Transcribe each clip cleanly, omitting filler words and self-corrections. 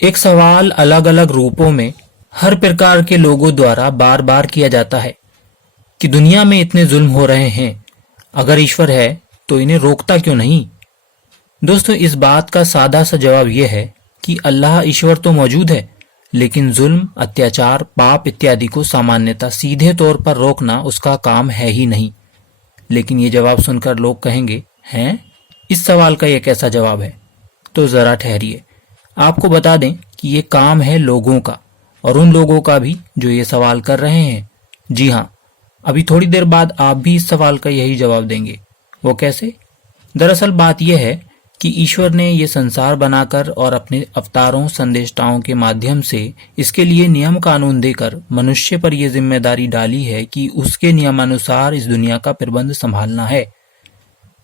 एक सवाल अलग अलग रूपों में हर प्रकार के लोगों द्वारा बार बार किया जाता है कि दुनिया में इतने जुल्म हो रहे हैं, अगर ईश्वर है तो इन्हें रोकता क्यों नहीं। दोस्तों, इस बात का सादा सा जवाब यह है कि अल्लाह ईश्वर तो मौजूद है, लेकिन जुल्म, अत्याचार, पाप इत्यादि को सामान्यतः सीधे तौर पर रोकना उसका काम है ही नहीं। लेकिन ये जवाब सुनकर लोग कहेंगे, हैं, इस सवाल का यह कैसा जवाब है? तो जरा ठहरिए, आपको बता दें कि ये काम है लोगों का, और उन लोगों का भी जो ये सवाल कर रहे हैं। जी हाँ, अभी थोड़ी देर बाद आप भी इस सवाल का यही जवाब देंगे। वो कैसे? दरअसल बात यह है कि ईश्वर ने ये संसार बनाकर और अपने अवतारों, संदेष्टाओं के माध्यम से इसके लिए नियम कानून देकर मनुष्य पर यह जिम्मेदारी डाली है कि उसके नियमानुसार इस दुनिया का प्रबंध संभालना है।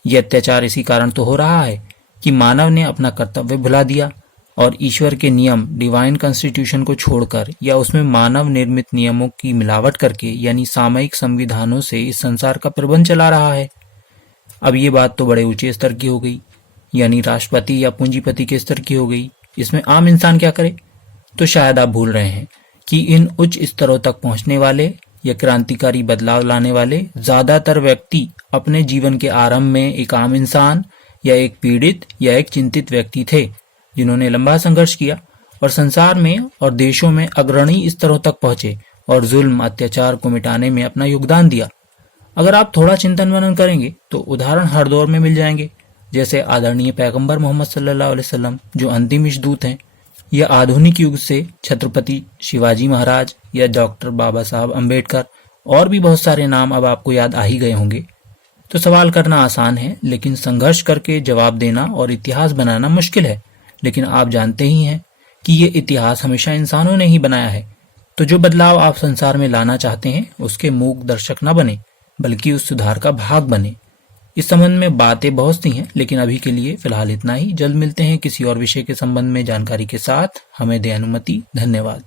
यह अत्याचार इसी कारण तो हो रहा है कि मानव ने अपना कर्तव्य भुला दिया और ईश्वर के नियम, डिवाइन कॉन्स्टिट्यूशन को छोड़कर या उसमें मानव निर्मित नियमों की मिलावट करके यानी सामयिक संविधानों से इस संसार का प्रबंध चला रहा है। अब ये बात तो बड़े ऊंचे स्तर की हो गई, यानी राष्ट्रपति या पूंजीपति के स्तर की हो गई। इसमें आम इंसान क्या करे? तो शायद आप भूल रहे हैं कि इन उच्च स्तरों तक पहुंचने वाले या क्रांतिकारी बदलाव लाने वाले ज्यादातर व्यक्ति अपने जीवन के आरंभ में एक आम इंसान या एक पीड़ित या एक चिंतित व्यक्ति थे, जिन्होंने लंबा संघर्ष किया और संसार में और देशों में अग्रणी स्तरों तक पहुंचे और जुल्म, अत्याचार को मिटाने में अपना योगदान दिया। अगर आप थोड़ा चिंतन मनन करेंगे तो उदाहरण हर दौर में मिल जाएंगे, जैसे आदरणीय पैगंबर मोहम्मद सल्लल्लाहु अलैहि वसल्लम जो अंतिम इष्टदूत हैं, या आधुनिक युग से छत्रपति शिवाजी महाराज या डॉक्टर बाबा साहब अम्बेडकर, और भी बहुत सारे नाम अब आपको याद आ ही गए होंगे। तो सवाल करना आसान है, लेकिन संघर्ष करके जवाब देना और इतिहास बनाना मुश्किल है। लेकिन आप जानते ही हैं कि ये इतिहास हमेशा इंसानों ने ही बनाया है। तो जो बदलाव आप संसार में लाना चाहते हैं उसके मूक दर्शक न बने, बल्कि उस सुधार का भाग बने। इस संबंध में बातें बहुत सी हैं, लेकिन अभी के लिए फिलहाल इतना ही। जल्द मिलते हैं किसी और विषय के संबंध में जानकारी के साथ। हमें दें अनुमति। धन्यवाद।